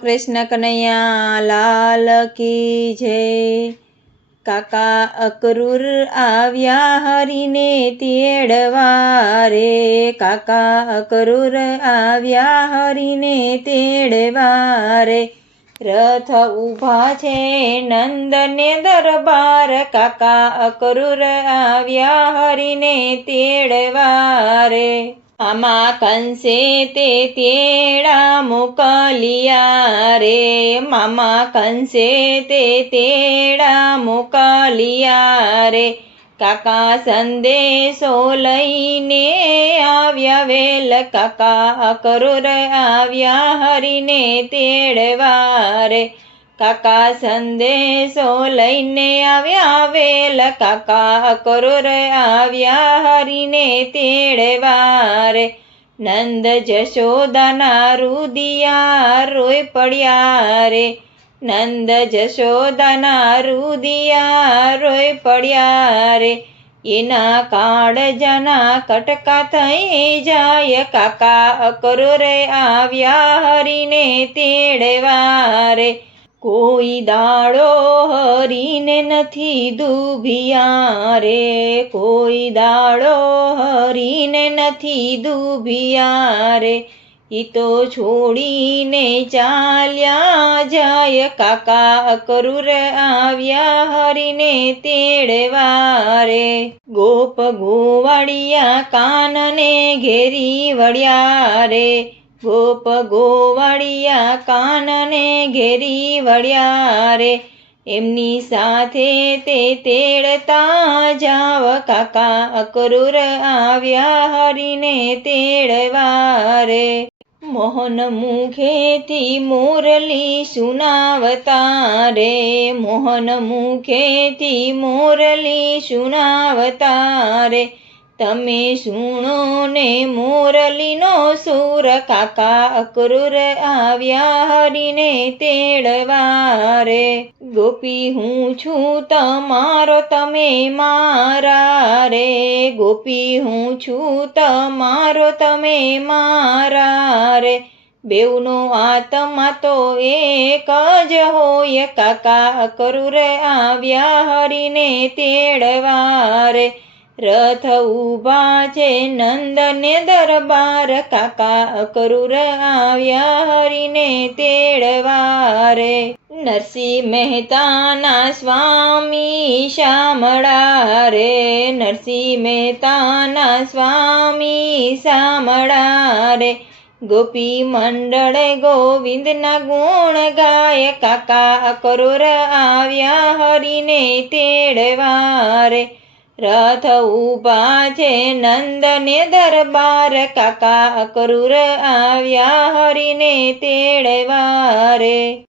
કૃષ્ણ કનૈયા લાલ કી જય। કાકા અકરૂર આવ્યા હરીને તેડવા રે, કાકા અકરૂર આવ્યા હરીને તેડવા રે। રથ ઊભા છે નંદને દરબાર, કાકા અકરૂર આવ્યા હરીને તેડવા રે। આમાં કંસે તે તેડા મોકલિયા રે, મામા કંસે તે તેડા મોકલિયા રે। કાકા સંદેશો લઈને આવ્યા વેલ, કાકા અકરૂર આવ્યા હરીને તેડવા રે। કાકા સંદેશો લઈને આવ્યા વેલ, કાકા અકરૂર આવ્યા હરીને તેડવા રે। નંદ જશોદાના રુદિયા રોય પડ્યા રે, નંદ જશોદાના રુદિયા રોય પડ્યા રે। એના કાળજાના કટકા થઈ જાય, કાકા અકરૂર આવ્યા હરીને તેડવા રે। કોઈ દાડો હરીને નથી દુભિયા રે, કોઈ દાડો હરીને નથી દુભિયા રે। ઈ તો છોડીને ચાલ્યા જાય, કાકા અકરૂર આવ્યા હરીને તેડવા રે। ગોપ ગોવાળિયા કાનને ઘેરી વળ્યા રે, ગોપ ગોવાળિયા કાનને ઘેરી વળ્યા રે। એમની સાથે તે તેડતા જાવ, કાકા અકરૂર આવ્યા હરીને તેડવા રે। મોહન મુખેથી મુરલી સુનાવતા રે, મોહન મુખેથી મુરલી સુનાવતા રે। તમે સુણો ને મુરલીનો સૂર, કાકા અકરૂર આવ્યા હરીને તેડવા રે। ગોપી હું છું તમારો તમે મારા રે, ગોપી હું છું તમારો તમે મારા રે। બેઉનો આત્મા તો એક જ હોય, કાકા અકરૂર આવ્યા હરીને તેડવા રે। રથ ઊભા છે નંદને દરબાર, કાકા અકરૂર આવ્યા હરીને તેડવા રે। નરસિંહ મહેતાના સ્વામી શામળા રે, નરસિંહ મહેતાના સ્વામી શામળા રે। ગોપી મંડળ ગોવિંદના ગુણ ગાય, કાકા અકરૂર આવ્યા હરીને તેડવા રે। રથ ઊભા છે નંદને દરબાર, કાકા અકરૂર આવ્યા હરીને તેડવા રે।